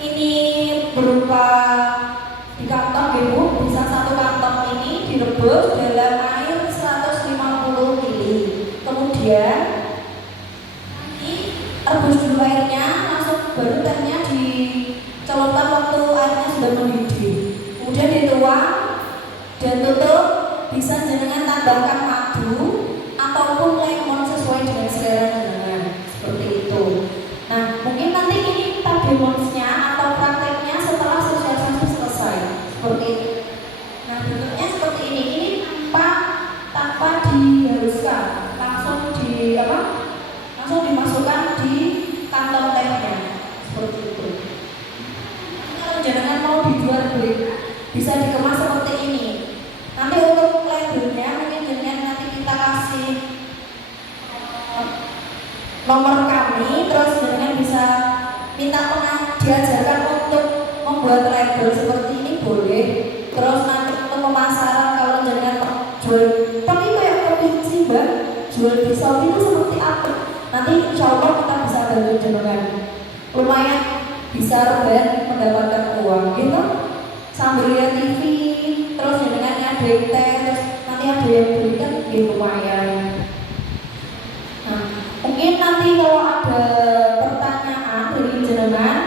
ini berupa di kantong ibu, bisa satu kantong ini direbus dalam air 150 ml. Kemudian rebus dulu airnya, langsung baru tehnya dicelupkan waktu airnya sudah mendidih. Kemudian dituang dan tutup. Bisa jenengan tambahkan madu ataupun lemon sesuai dengan selera jenengan, seperti itu. Nah, mungkin nanti ini tablemonsnya atau prakteknya setelah sosialisasi selesai, seperti itu. Nah, bentuknya seperti ini. Ini tanpa dihaluskan, langsung dimasukkan di kantong tehnya, seperti itu. Kalau jenengan mau dijual beli, bisa dikemas seperti ini. Nanti untuk labelnya mungkin jenengan nanti kita kasih nomor kami, terus jenengan bisa minta diajarkan untuk membuat label seperti ini boleh. Terus nanti untuk pemasaran kalau jenengan jual, tapi kayak kepinci mbak, jual di Shopee itu seperti apa? Nanti insya Allah kita bisa bantu jenengan. Lumayan bisa rebahan mendapatkan uang gitu. Sambil lihat TV, terus jenengan ngadain teh, terus nanti ada yang beli kan ya lumayan. Nah, mungkin nanti kalau ada pertanyaan dari jenengan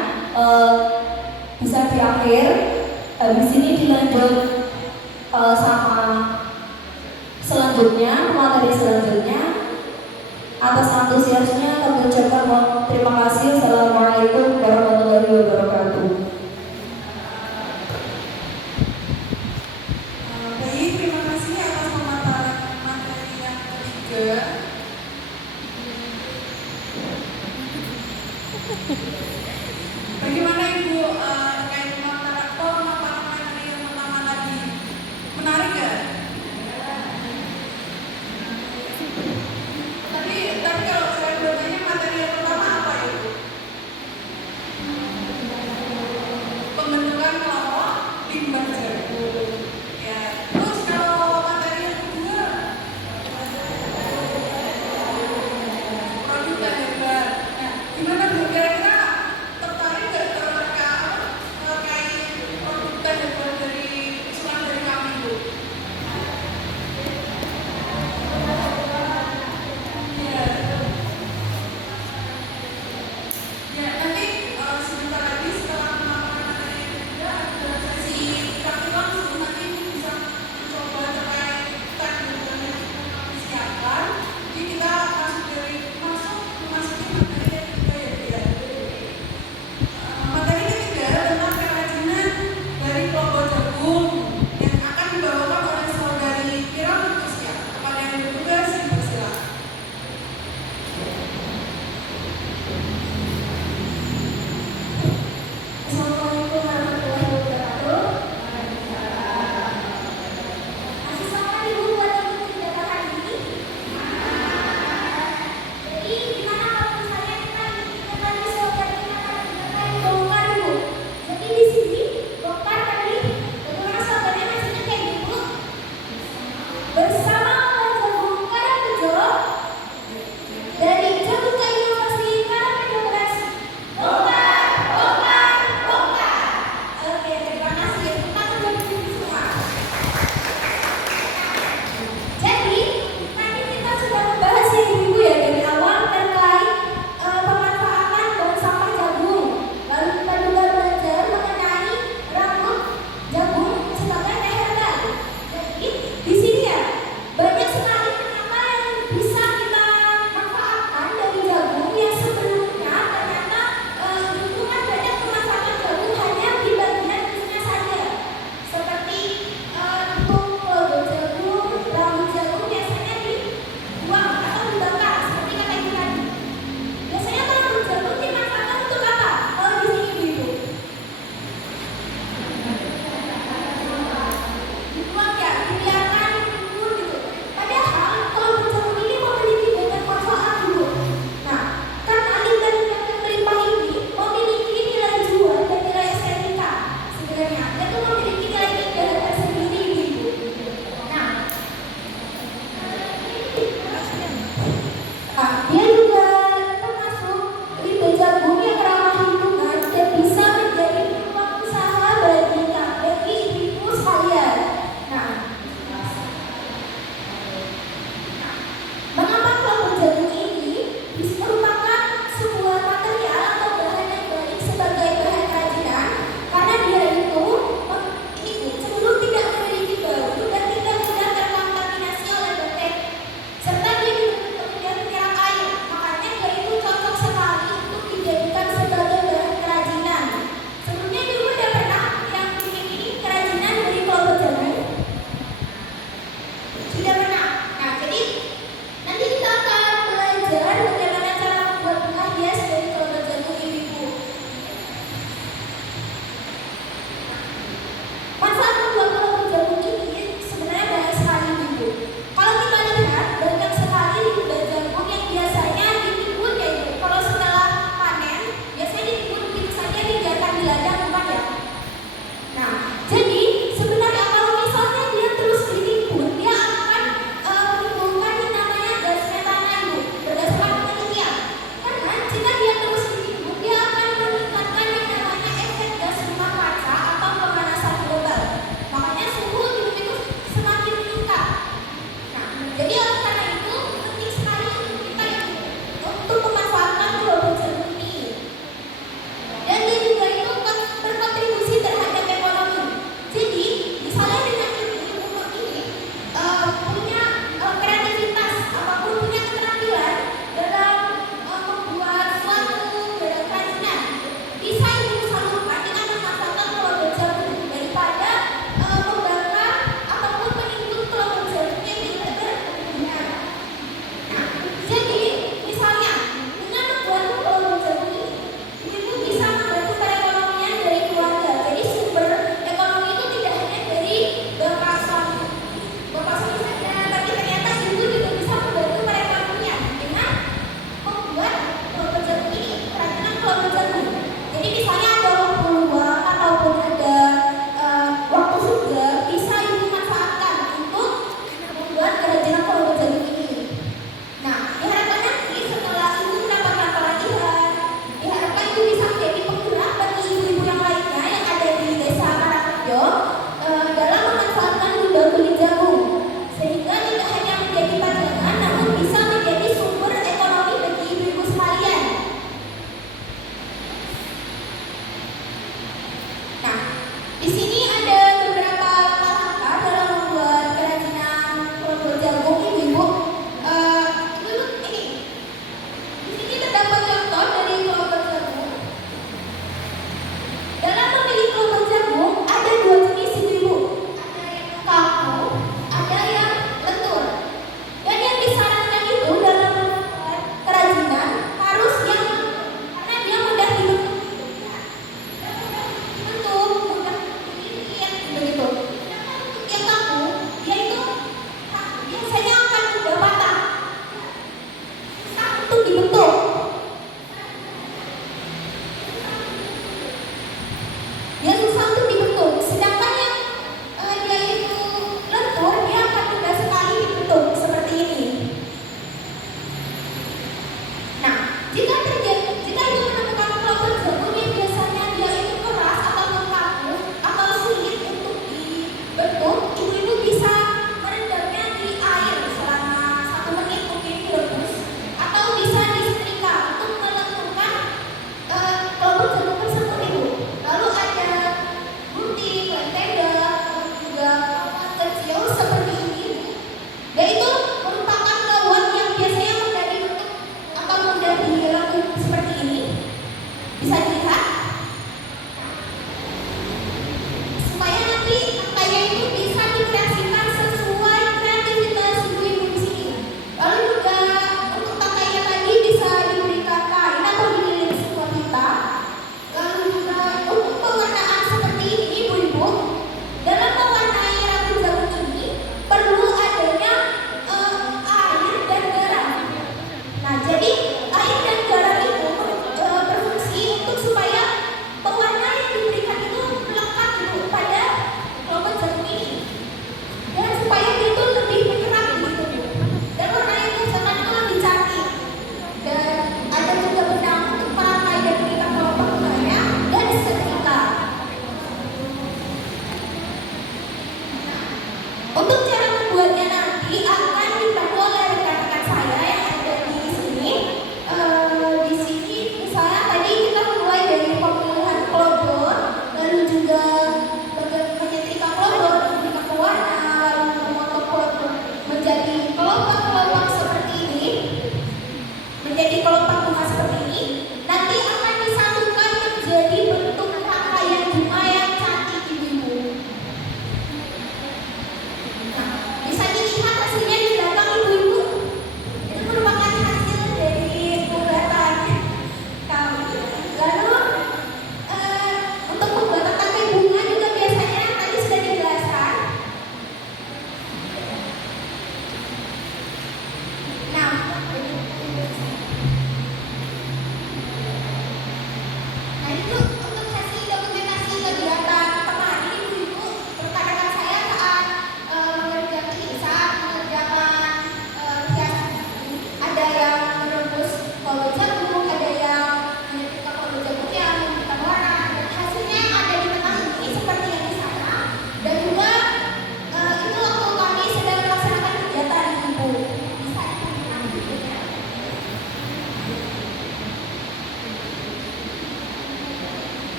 bisa di akhir. Habis ini dilanjut sama selanjutnya, materi selanjutnya. Atas antusiasnya kami ucapkan terima kasih. Assalamualaikum warahmatullahi wabarakatuh. Baik, terima kasih atas pemaparan materi yang ketiga. Bagaimana Ibu terkait pemaparan materi yang pertama tadi? Menarik nggak? Tapi kalau saya bertanya materi yang pertama apa Ibu? Pembentukan kelompok limbah jago. Ya, terus kalau materi yang kedua produk dan hebat. Nah, gimana Bu? Kira-kira jika ibu menemukan kelompok jagung yang biasanya dia itu keras ataupun kaku atau sulit untuk dibentuk, ibu bisa merendamnya di air selama 1 menit mungkin direbus, atau bisa disetrika untuk melengkungkan kelompok jagung tersebut ibu. Lalu ada gunting, lentera, juga kecil seperti ini, dan itu merupakan bawang yang biasanya mudah dibentuk atau mudah dilakukan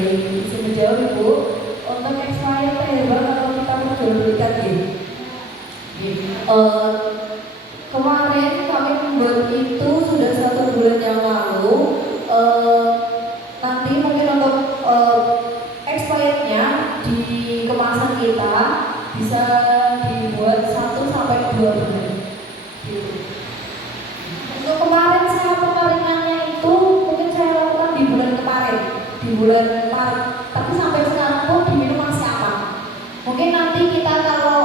Baik, bisa menjawab Ibu. Untuk expired teh herbal kalau kita menjualbelikan ya. Kemarin kami membuat itu sudah 1 bulan yang lalu. Nanti mungkin untuk expirednya di kemasan kita bisa dibuat 1 sampai 2 bulan. Gitu. Untuk kemarin saya pengaringannya itu mungkin saya lakukan di bulan kemarin, di bulan Maret. Tapi sampai sekarang pun diminum masih aman. Mungkin nanti kita kalau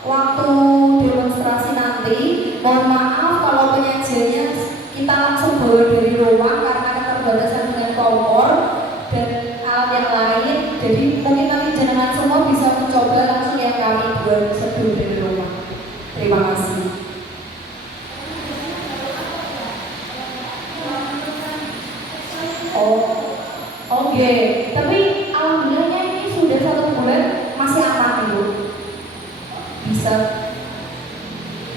waktu demonstrasi nanti, mohon maaf kalau penyajiannya kita langsung bawa dari rumah karena keterbatasan dengan kompor dan alat yang lain. Jadi mungkin nanti jenengan semua bisa mencoba langsung yang kami buat seduh dari rumah. Terima kasih. Oke. Tapi alhamdulillahnya ini sudah 1 bulan masih aman Ibu. Bisa.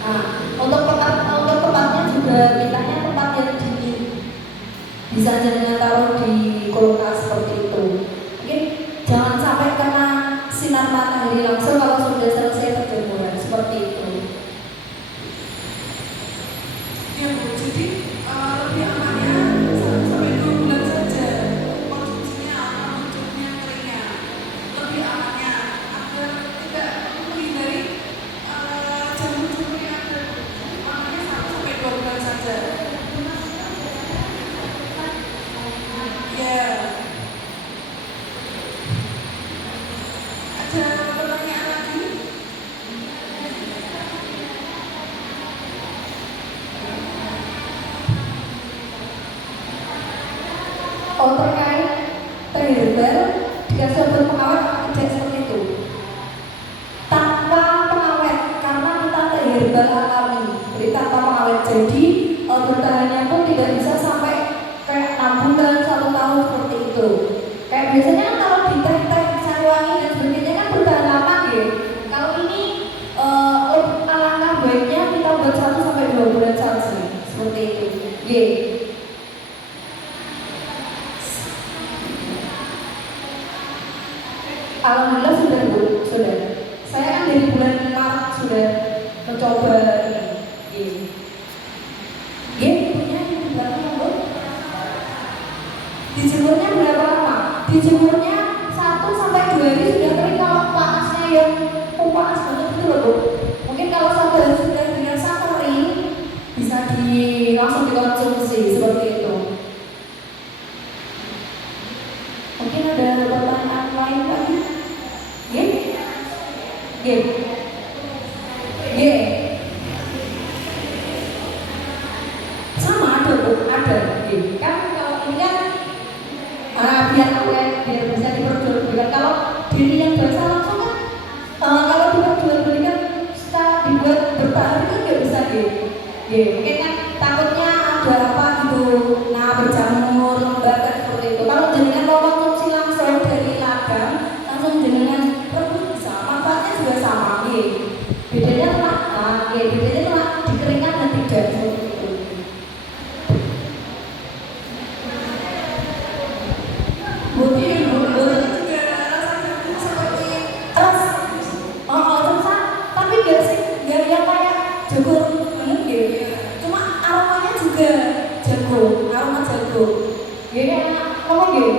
Nah, untuk tempatnya juga kitanya tempat yang dingin. Bisa jangan taruh di kulkas seperti itu. Mungkin jangan sampai kena sinar matahari langsung kalau sudah selesai perjamuan seperti itu. Ya Bu, jadi lebih amannya 1 sampai 2 bulan saja konsumsinya atau mencukupnya keringnya. Lebih amannya agar tidak menghindari jamur-jamur yang ada. Amannya 1 sampai 2 bulan saja. Ya. Ada pertanyaan lagi? Terkait teh herbal dikasih obat pengawet tidak seperti itu. Tanpa pengawet karena kita teh herbal alami, jadi tanpa pengawet. Jadi bertahannya pun tidak bisa sampai kayak 6 bulan, 1 tahun seperti itu. Kayak biasanya kan kalau di teh sari wangi dan sebagainya kan bertahan lama ya. Kalau ini alangkah baiknya kita buat 1 sampai 2 bulan saja seperti itu. Alhamdulillah sudah Bu, sudah. Saya kan dari bulan Maret sudah mencoba ini. Punya di belakang Bu. Dijemurnya berapa lama? Dijemurnya 1 sampai 2 hari sudah kering kalau panasnya yang panas banget itu loh Bu. Mungkin kalau 1 hari sudah dirasa kering bisa langsung dikonsumsi seperti itu. Mungkin ada pertanyaan lain lagi? Sama ada Bu, ada. Kan kalau ini kan biar bisa diperjualbelikan. Kalau diri yang basah langsung kan kalau diperjualbelikan secara dibuat bertahan itu nggak bisa mungkin kan takutnya ada apa gitu, berjamur, lembaga seperti itu. Kalau jenengan mau konsumsi langsung dari ladang, langsung jenengan rebus bisa, manfaatnya juga sama. Bedanya cuma dikeringkan dan tidak seperti itu. Tapi nggak yang kayak jagung banget gitu. Cuma aromanya juga jagung, aroma jagung. Jadi enak, ngomong gitu.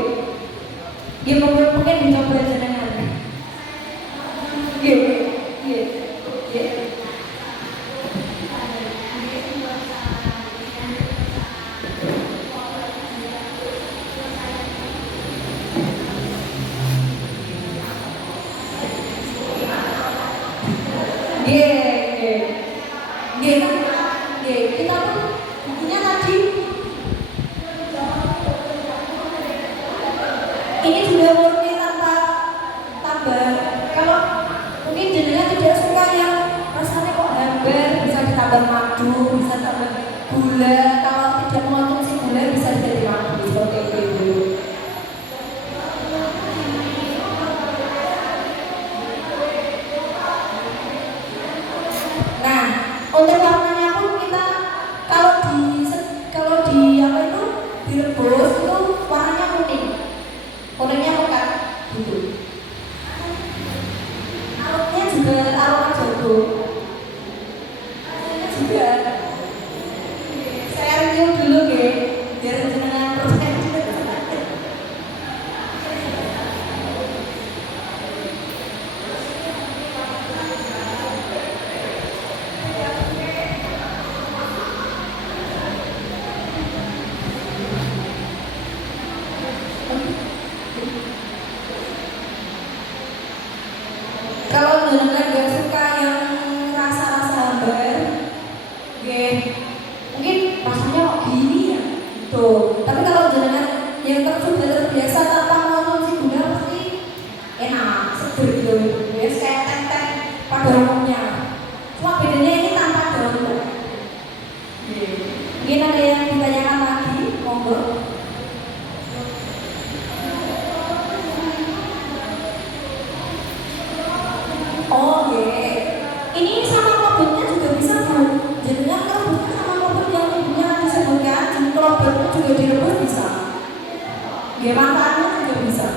Mungkin dicoba jenengan. Kita tuh bukunya tadi ini sudah murni tanpa tambah. Kalau mungkin jenengan tidak suka yang rasanya kok hambar, bisa ditambah madu, bisa tambah gula. Kalau tidak mengonsumsi gula bisa jadi madu seperti itu. Nah, untuk warnanya pun kita kalau di apa itu direbus itu warnanya kuning. Bu. Juga. Saya review dulu ya, biar jenengan percaya. Kalau jenengan gak suka yang rasa-rasa hambar, mungkin rasanya kok gini ya, tuh. Tapi kalau jenengan yang sudah terbiasa tanpa mengonsumsi gula pasti enak, seger gitu. Ya kayak teh-teh pada umumnya. Cuma bedanya ini tanpa daun. Mungkin ada yang ditanyakan lagi, monggo. Oh ini sama klobotnya juga bisa Bu. Jenengan klobotnya sama klobot yang ibunya disebutkan, dan klobotnya juga direbus bisa. Manfaatnya juga bisa.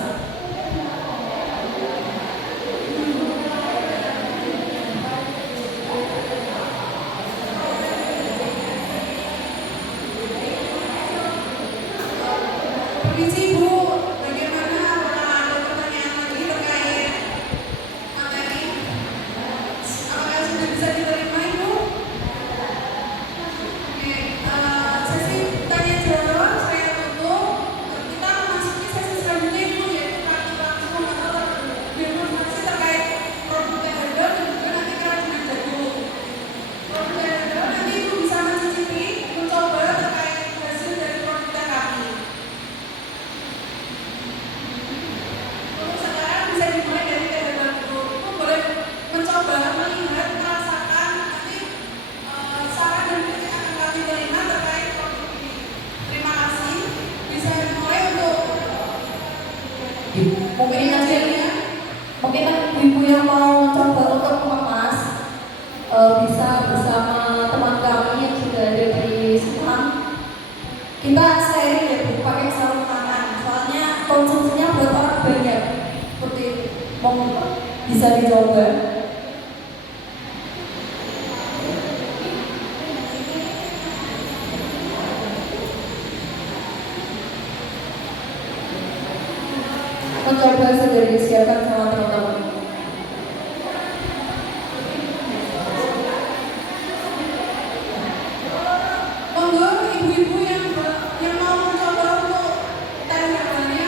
Permisi Bu, bagaimana ada pertanyaan lagi terkait materi? Apakah sudah bisa diterima Ibu? Oke, sesi tanya jawab saya tutup. Kita memasuki sesi selanjutnya Ibu, yaitu praktik langsung atau demonstrasi terkait produk THD dan juga nanti kerajinan jagung. Produk THD nanti Ibu bisa mencicipi, mencoba terkait hasil dari produk kami. Untuk sekarang bisa dimulai dari THD dulu. Ibu boleh mencoba melihat, merasakan nanti saran dan kritik akan kami terima terkait produk ini. Terima kasih. Bisa dimulai untuk Mungkin kajiannya. mungkin ibu yang mau coba untuk mengemas bisa bersama teman kami yang sudah ada di Subang. Kita steril ya Bu, pakai sarung tangan. Soalnya konsumsinya buat orang banyak. Seperti itu. Bisa dicoba. Mencoba sudah disiapkan sama teman-teman. Monggo ibu-ibu yang mau mencoba untuk tanya-tanya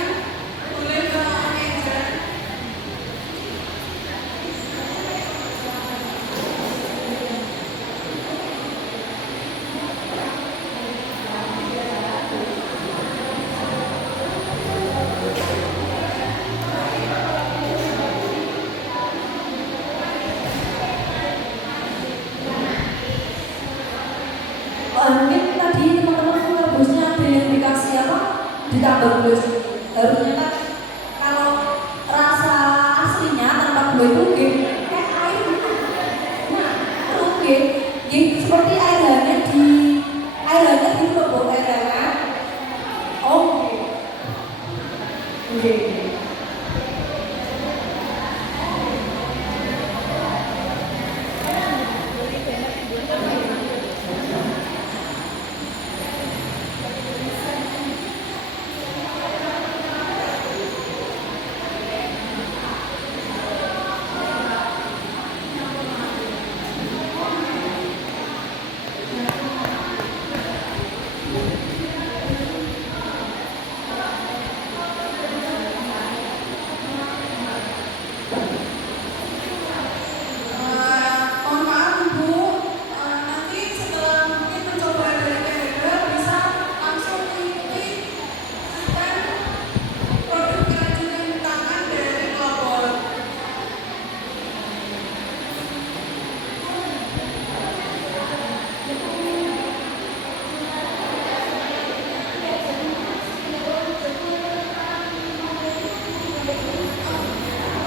boleh ke meja. Mungkin tadi teman-teman merebusnya ada yang dikasih apa? Ditambah gula. Harusnya kan kalau rasa aslinya tanpa gula itu kayak air. Nah, seperti air hangat gitu loh Bu, air hangat. Oke. Mohon maaf Ibu, nanti setelah mungkin mencoba dari THD bisa langsung mengikuti produk kerajinan tangan dari Klobot.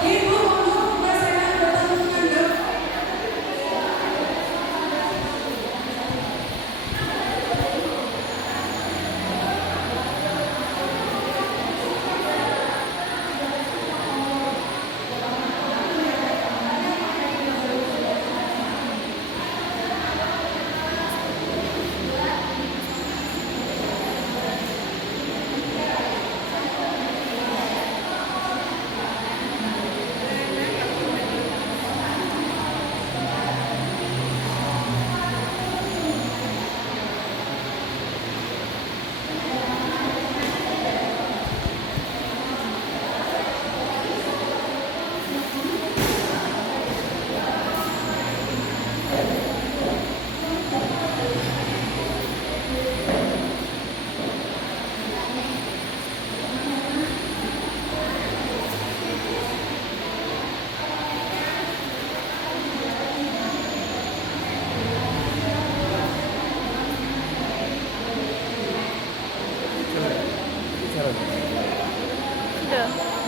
Ibu Iya.